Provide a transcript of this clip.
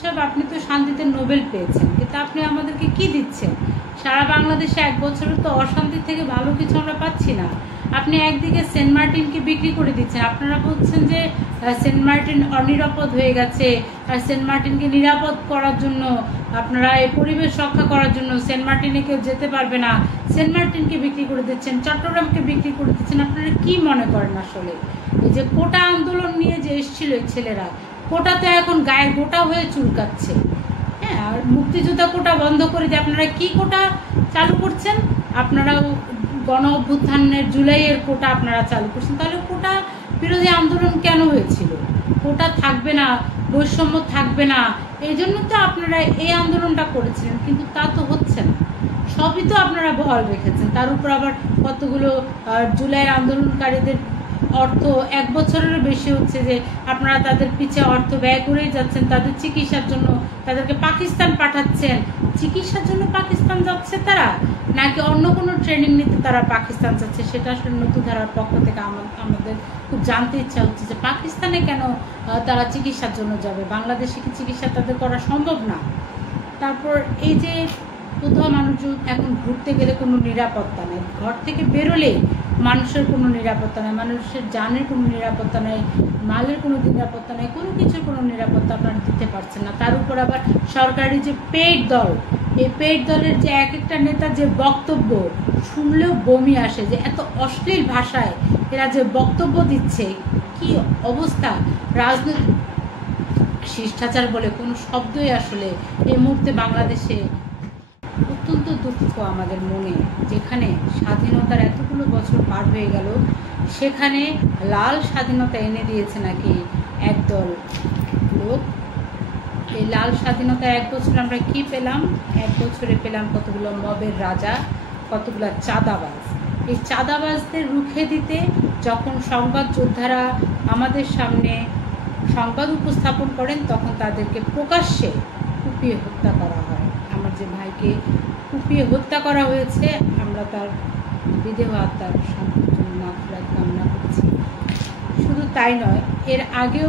সাহেব, আপনি তো শান্তিতে নোবেল পেয়েছেন, কিন্তু আপনি আমাদেরকে কি দিচ্ছেন? সারা বাংলাদেশে 1 বছরে তো অশান্তি থেকে ভালো কিছু আমরা পাচ্ছি না। আপনি একদিকে সেন্ট মার্টিনকে বিক্রি করে দিচ্ছেন, আপনারা বলছেন যে সেন্ট মার্টিন অনিরাপদ হয়ে গেছে, আর সেন্ট মার্টিনকে নিরাপদ করার জন্য আপনারা এই পরিবেশ রক্ষা করার জন্য সেন্ট মার্টিনে কেউ যেতে পারবে না, সেন্ট মার্টিনকে বিক্রি করে দিচ্ছেন, চট্টগ্রামকে বিক্রি করে দিচ্ছেন। আপনারা কি মনে করেন আসলে? এই যে কোটা আন্দোলন নিয়ে যে এসেছিল এই ছেলেরা, কোটা তো এখন গায়ে গোটা হয়ে চুলকাচ্ছে। হ্যাঁ, আর মুক্তিযোদ্ধা কোটা বন্ধ করে দিয়ে আপনারা কি কোটা চালু করছেন? আপনারা গণ অভ্যুত্থানের জুলাইয়ের কোটা আপনারা চালু করছেন। তাহলে কোটা বিরোধী আন্দোলন কেন হয়েছিল? কোটা থাকবে না, বৈষম্য থাকবে না, এই জন্য তো আপনারা এই আন্দোলনটা করেছিলেন, কিন্তু তা তো হচ্ছে না। সবই তো আপনারা বহাল রেখেছেন, তার উপর আবার কতগুলো জুলাইয়ের আন্দোলনকারীদের অর্থ 1 বছরেরও বেশি হচ্ছে যে আপনারা তাদের পিছে অর্থ ব্যয় করেই যাচ্ছেন, তাদের চিকিৎসার জন্য তাদেরকে পাকিস্তান পাঠাচ্ছেন। চিকিৎসার জন্য পাকিস্তান যাচ্ছে তারা, নাকি অন্য কোনো ট্রেনিং নিতে তারা পাকিস্তান যাচ্ছে? সেটা আসলে নতুন ধারার পক্ষ থেকে আমাদের খুব জানতে ইচ্ছা হচ্ছে যে পাকিস্তানে কেন তারা চিকিৎসার জন্য যাবে? বাংলাদেশে কি চিকিৎসা তাদের করা সম্ভব না? তারপর এই যে কোথাও মানুষজন এখন ঘুরতে গেলে কোনো নিরাপত্তা নেই, ঘর থেকে বেরোলেই মানুষের কোনো নিরাপত্তা নেই, মানুষের জানের কোনো নিরাপত্তা নেই, মালের কোনো নিরাপত্তা নেই, কোনো কিছুর কোনো নিরাপত্তা আপনারা দিতে পারছেন না। তার উপর আবার সরকারি যে পেইড দল, এই পেইড দলের যে এক একটা নেতার যে বক্তব্য শুনলেও বমি আসে, যে এত অশ্লীল ভাষায় এরা যে বক্তব্য দিচ্ছে, কি অবস্থা! রাজনৈতিক শিষ্টাচার বলে কোনো শব্দই আসলে এই মুহূর্তে বাংলাদেশে অত্যন্ত দুঃখ আমাদের মনে। যেখানে স্বাধীনতার এতগুলো বছর পার হয়ে গেল, সেখানে লাল স্বাধীনতা এনে দিয়েছে নাকি একদল লোক। এই লাল স্বাধীনতা 1 বছর আমরা কি পেলাম? 1 বছরে পেলাম কতগুলো মবের রাজা, কতগুলো চাঁদাবাজ। এই চাঁদাবাজদের রুখে দিতে যখন সংবাদ যোদ্ধারা আমাদের সামনে সংবাদ উপস্থাপন করেন, তখন তাদেরকে প্রকাশ্যে কুপিয়ে হত্যা করা হয়। আমার যে ভাইকে কুপিয়ে হত্যা করা হয়েছে, আমরা তার বিদেহ আত্মার শান্তির জন্য মাগফিরাত কামনা করছি। শুধু তাই নয়, এর আগেও